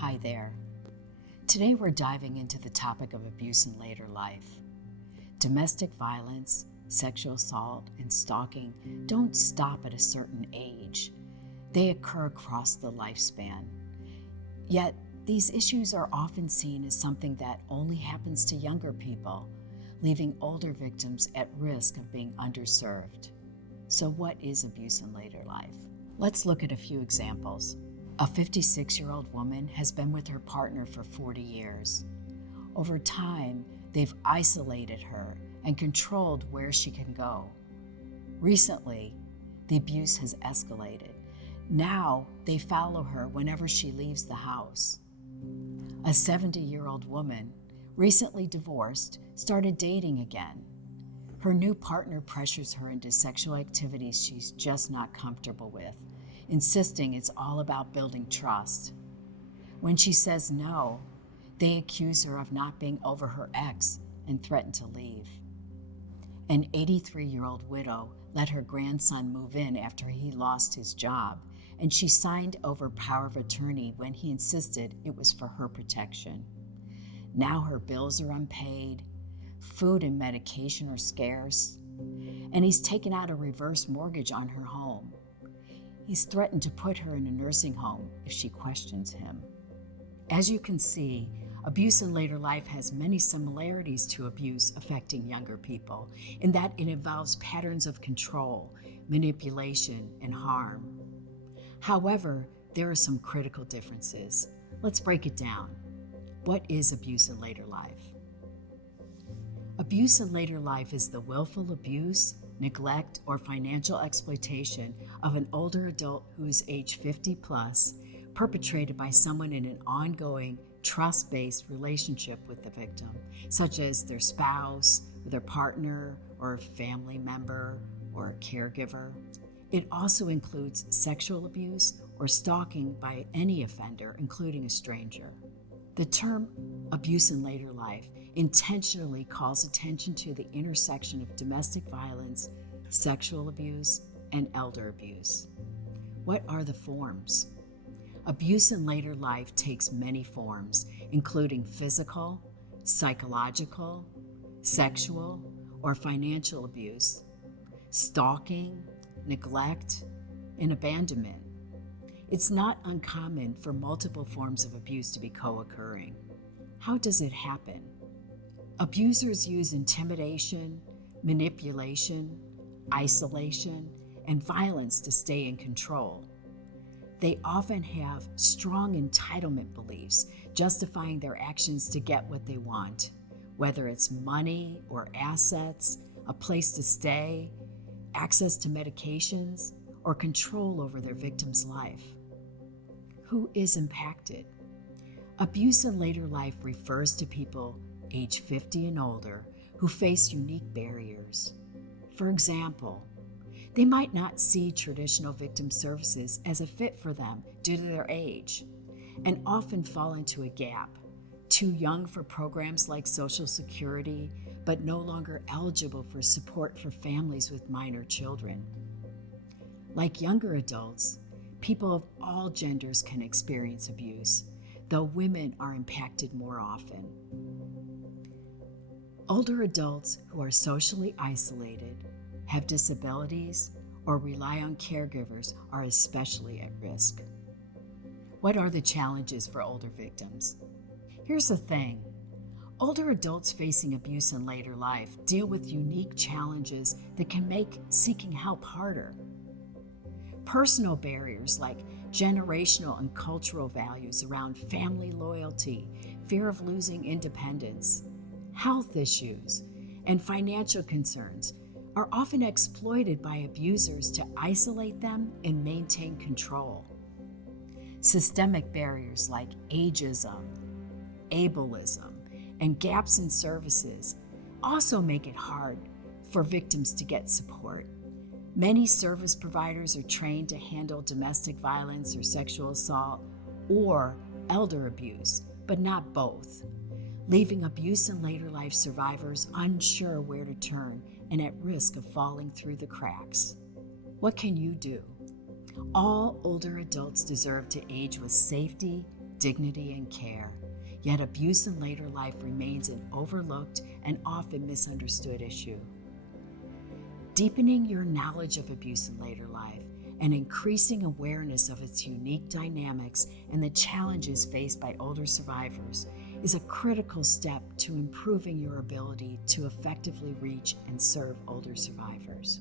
Hi there. Today we're diving into the topic of abuse in later life. Domestic violence, sexual assault, and stalking don't stop at a certain age. They occur across the lifespan. Yet, these issues are often seen as something that only happens to younger people, leaving older victims at risk of being underserved. So what is abuse in later life? Let's look at a few examples. A 56-year-old woman has been with her partner for 40 years. Over time, they've isolated her and controlled where she can go. Recently, the abuse has escalated. Now, they follow her whenever she leaves the house. A 70-year-old woman, recently divorced, started dating again. Her new partner pressures her into sexual activities she's just not comfortable with, insisting it's all about building trust. When she says no, they accuse her of not being over her ex and threaten to leave. An 83-year-old widow let her grandson move in after he lost his job, and she signed over power of attorney when he insisted it was for her protection. Now her bills are unpaid, food and medication are scarce, and he's taken out a reverse mortgage on her home. He's threatened to put her in a nursing home if she questions him. As you can see, abuse in later life has many similarities to abuse affecting younger people, in that it involves patterns of control, manipulation, and harm. However, there are some critical differences. Let's break it down. What is abuse in later life? Abuse in later life is the willful abuse, neglect, or financial exploitation of an older adult who is age 50 plus, perpetrated by someone in an ongoing, trust-based relationship with the victim, such as their spouse, their partner, or a family member, or a caregiver. It also includes sexual abuse or stalking by any offender, including a stranger. The term abuse in later life intentionally calls attention to the intersection of domestic violence, sexual abuse, and elder abuse. What are the forms? Abuse in later life takes many forms, including physical, psychological, sexual, or financial abuse, stalking, neglect, and abandonment. It's not uncommon for multiple forms of abuse to be co-occurring. How does it happen? Abusers use intimidation, manipulation, isolation, and violence to stay in control. They often have strong entitlement beliefs, justifying their actions to get what they want, whether it's money or assets, a place to stay, access to medications, or control over their victim's life. Who is impacted? Abuse in later life refers to people age 50 and older who face unique barriers. For example, they might not see traditional victim services as a fit for them due to their age, and often fall into a gap, too young for programs like Social Security, but no longer eligible for support for families with minor children. Like younger adults, people of all genders can experience abuse, though women are impacted more often. Older adults who are socially isolated, have disabilities, or rely on caregivers are especially at risk. What are the challenges for older victims? Here's the thing. Older adults facing abuse in later life deal with unique challenges that can make seeking help harder. Personal barriers like generational and cultural values around family loyalty, fear of losing independence, health issues, and financial concerns are often exploited by abusers to isolate them and maintain control. Systemic barriers like ageism, ableism, and gaps in services also make it hard for victims to get support. Many service providers are trained to handle domestic violence or sexual assault or elder abuse, but not both, leaving abuse in later life survivors unsure where to turn and at risk of falling through the cracks. What can you do? All older adults deserve to age with safety, dignity, and care. Yet abuse in later life remains an overlooked and often misunderstood issue. Deepening your knowledge of abuse in later life and increasing awareness of its unique dynamics and the challenges faced by older survivors is a critical step to improving your ability to effectively reach and serve older survivors.